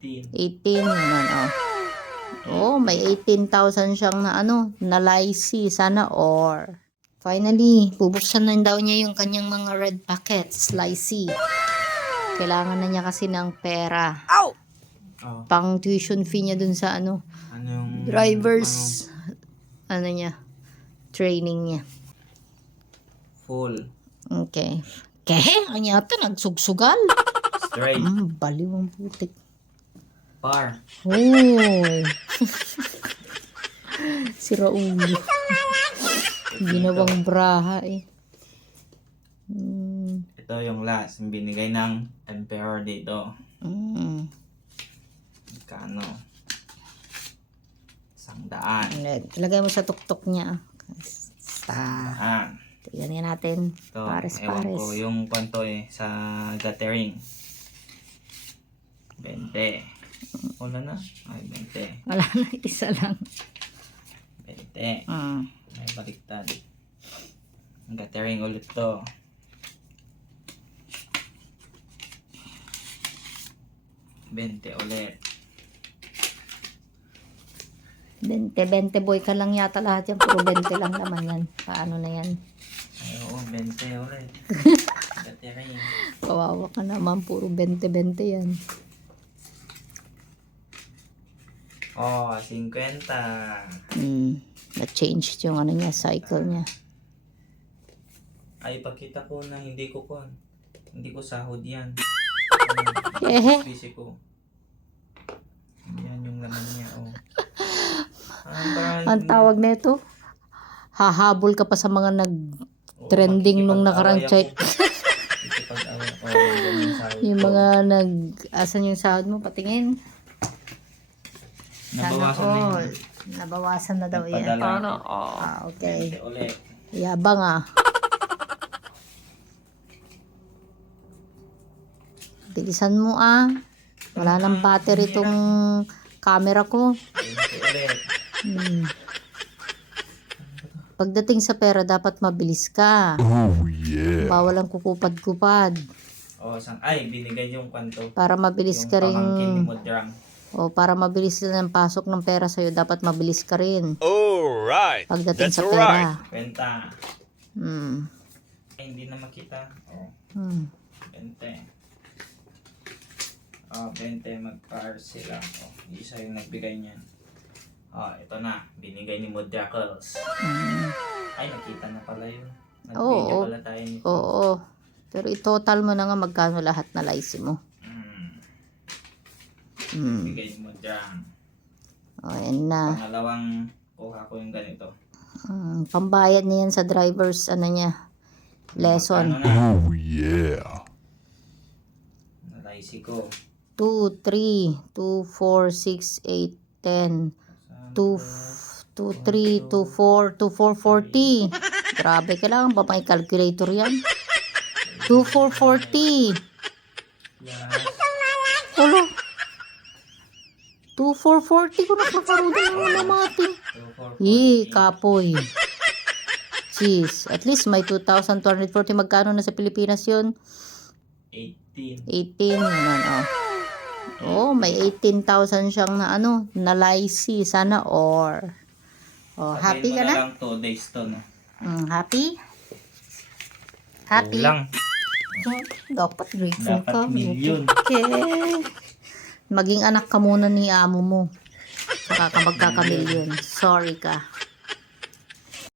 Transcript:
18 naman, oh. Oh, may 18,000 siyang na ano, na lycee. Sana or. Finally, bubuksan na daw niya yung kanyang mga red packets, lycee. Kailangan na niya kasi ng pera. Oh, Pang tuition fee niya dun sa ano, ano yung... drivers, ano niya, training niya. ano, full. Okay. Kehe, ang yata, nagsugsugal. Straight. Mm, baliw ang putik. Par. Hoy. si Raul. Ginawang braha eh. Mm, Ito yung last. Yung binigay ng Emperor dito. mm. Kano? Isang daan. Ilagay mo sa tuktok niya. Sa, Daan. tignan nga natin. Ito, Pares, ewan pares. ko yung kwanto eh, sa guttering. 20. Wala na? Ay, 20. Wala na, isa lang. 20. Mm. Ay, baliktad. Guttering ulit to. 20 ulit. 20, 20 boy ka lang yata lahat yan. Puro 20 lang naman yan. Paano na yan? Ay, oo, 20 ulit. Guttering. Kawawa ka naman. Puro 20-20 yan. Oh, 50. Mm. Na-change yung ano niya, cycle niya. Ay, pakita ko na hindi ko kon. Hindi ko sahod yan. Hehe. Busy ko. Yan yung laman niya, oh. Ang Ang tawag nito, hahabol ka pa sa mga nag trending nung nakarang check. Yung mga nag asan yung sahod mo patingin. Nabawasan Sana na all. yun. Nabawasan na daw yan. Nagpadala. Ah, okay. 20 ulit. Yabang ah. Bilisan mo ah. Wala nang battery tong camera ko. 20 ulit. Hmm. Pagdating sa pera, dapat mabilis ka. Oh yeah. Bawal ang kukupad-kupad. Oh, isang, ay, binigay yung kwanto. Para mabilis Yung ka rin. pamangkin ni Modrang. O para mabilis lang ang pasok ng pera sa'yo, dapat mabilis ka rin. Alright. Pagdating That's sa alright. pera. Kwenta. Hmm. Ay, hindi na makita. Oh, Hmm. 20. Oh, 20 mag-par sila. Oh, isa yung nagbigay niyan. Oh, ito na. Binigay ni Modrackles. Hmm. Ay, nakita na pala yun. Oo. Nag-video pala tayo nito. Oo. Pero i-total mo na nga magkano lahat na lice mo. Mm. Hmm. Bigay ni Modrang. O, yan na. Pangalawang kuha ko yung ganito. Hmm. Pambayad niya yan sa driver's, ano niya, lesson. Ano na? Oh yeah. Nalaisi ko. 2, 3, 2, 4, 6, 8, 10, 2, 2, 3, 2, 4, 2, 4, 40. Grabe, kailangan ba may calculator yan? 2, 4, 40. Yan. 2, 4, 40 ko nakakaroon ng mga mati. 2, 4, Yee, kapoy. Jeez, at least may 2,240. Magkano na sa Pilipinas yun? 18. 18 naman, oh. Oh, may 18,000 siyang na ano, na lycee. Sana or. Oh, happy ka na? lang 2 days to, no? Mm, happy? Happy? Kulang. Hmm, Dapat grateful Dapat ka. million. Okay. Maging anak ka muna ni amo mo. Saka ka magkakamilyon. Sorry ka.